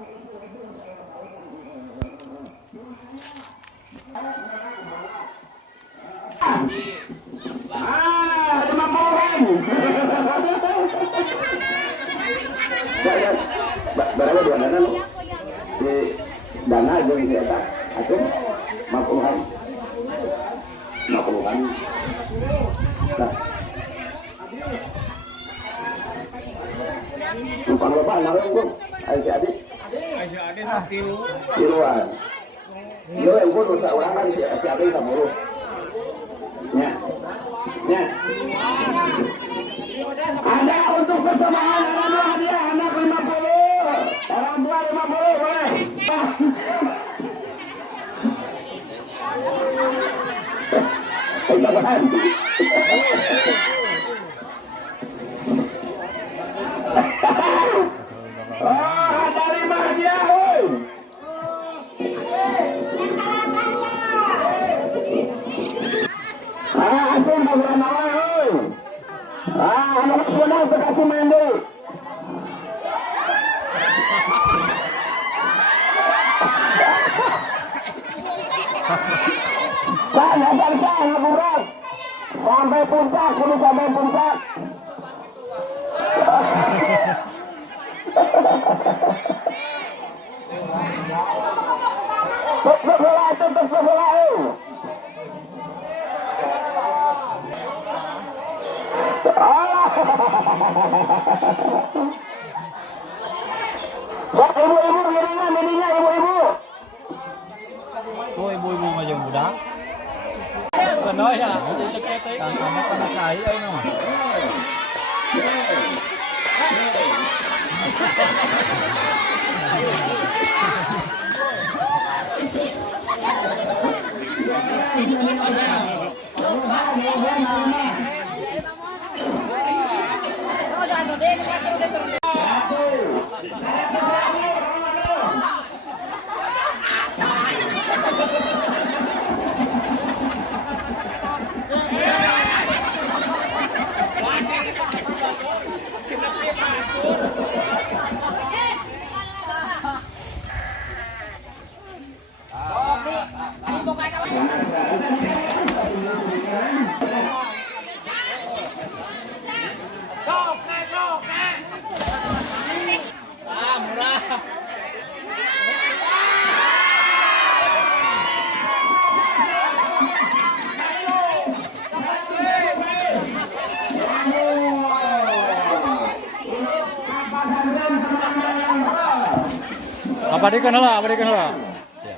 Berapa dua dana lu? Si dana aja di atas, atau 50-an. Nah, numpang lupa anak yang gue, Aisyah adik tiluan. Yo yang gue dosa orang kan si adik sama lu. Ya. Ada untuk persamaan anak hadiah anak 50, orang tua 50 boleh. Dari Mahdia, oi. Asun bagulan nawa, oi. Anak semua berkasih mandi. Saya ngaburat sampai puncak, kudu sampai puncak. Tutup bola. Ibu-ibu mininya ibu-ibu. Tuh ibu-ibu aja budak. Nói à, sama kan saya ini mah. Abadikan lah. Siap.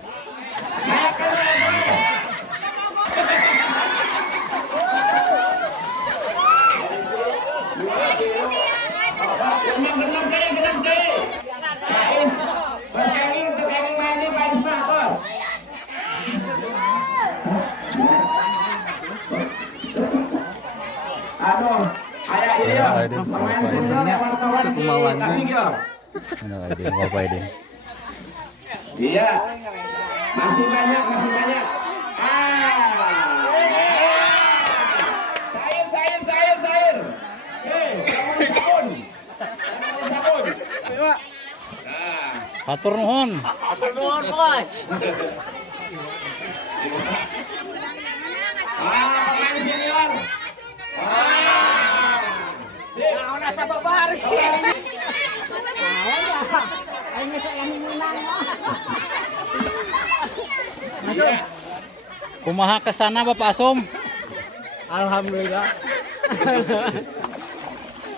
Aduh, ayah ini ya. Pemain senior kawan-kawan di Tasik ya. Iya, masih banyak. Cair. Sabun. Hatur nuhun, Bos. Pemain senior. Nah, udah sabar. kumaha kesana Bapak Asum? Alhamdulillah.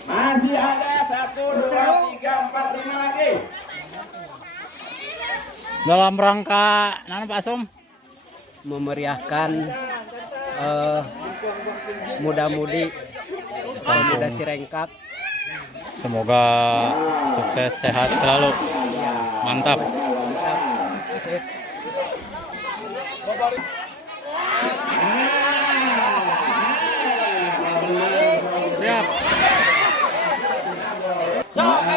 Masih ada 1, 2, 3, 4, 5 lagi. Dalam rangka nana Pak Asum? Memeriahkan muda-mudi Pemuda Cirengkap. Semoga sukses sehat selalu. Mantap. Siap. Tenang,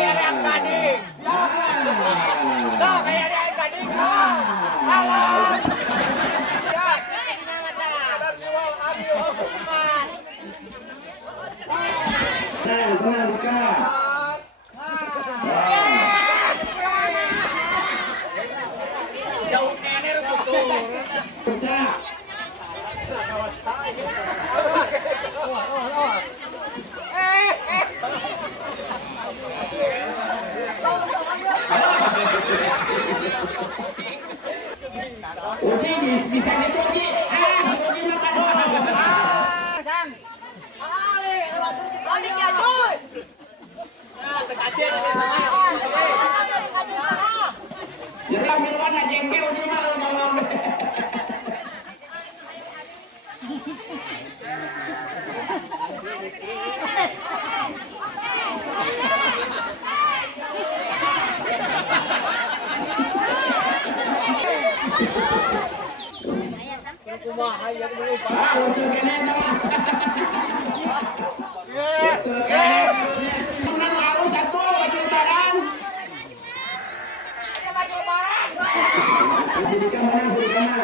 untuk ini menang harus satu wajib barang. Sidikan mana sidikan.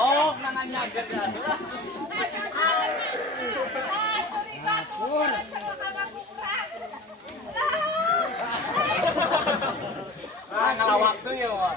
Oh, nangannya gede. Kalau waktu ya, Wak.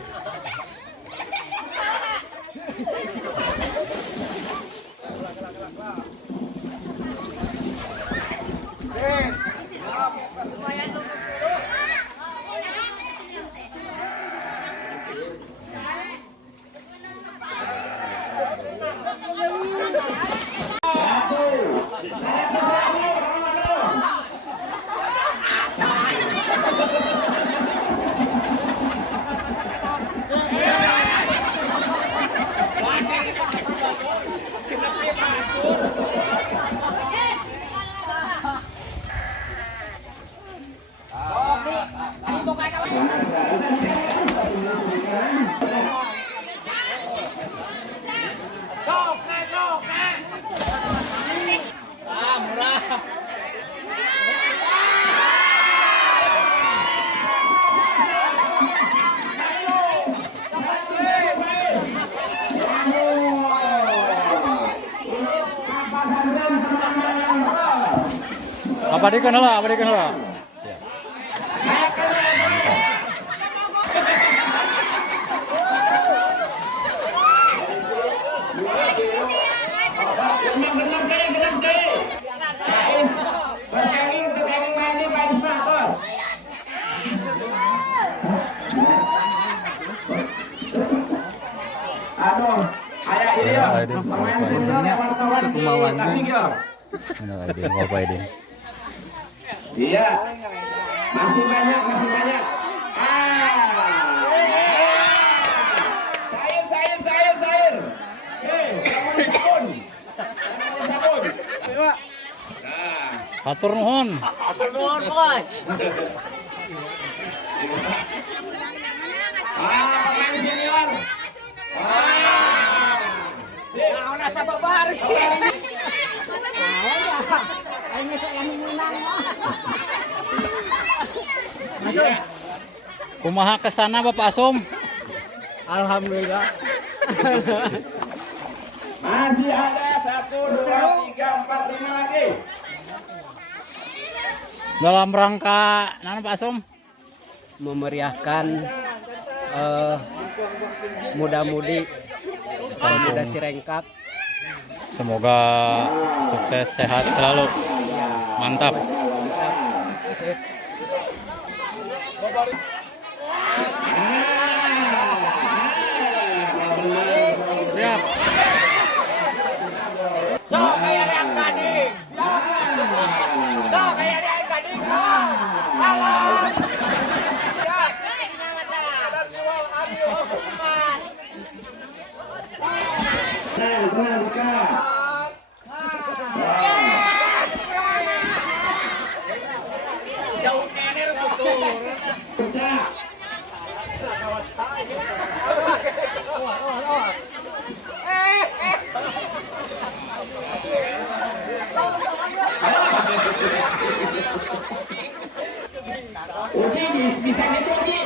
Abadikan lah, abadikan lah. Siap. Mantap. Aduh, ayah ini ya, pemain senior wartawan di Tasik ya. Mana Aidin, Bapak Aidin. Iya, masih banyak, masih banyak. Cair. Sabun. Hatur nuhun. Bos. Pemain senior. Nah, nasa babari. Ini saya menang. Kumaha kesana Bapak Asum? Alhamdulillah. Masih ada 1, 2, 3, 4, 5 lagi. Dalam rangka nana Pak Asum? Memeriahkan muda-mudi pemuda Cirengkap. Semoga sukses sehat selalu. Mantap. Siap. Sok kayak yang tadi. Sok kayak yang tadi. Tenang, buka. Jauh nener sutur. Buka. Uji bisa gitu Uji.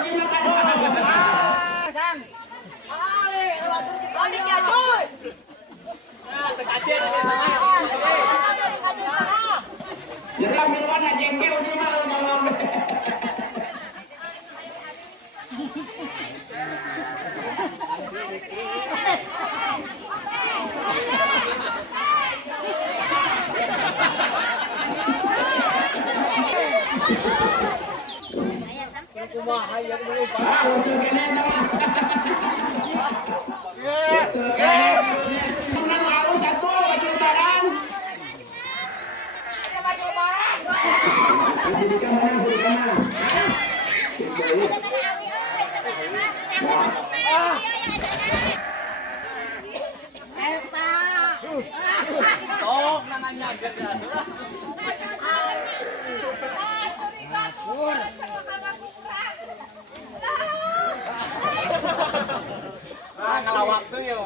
Uji makan. Ya minuman aja yang Uji malam. Untuk ini menang harus satu wajib barang. Sidikan mana sidikan. Oh, nangannya gede. Ngelawak tuh ya.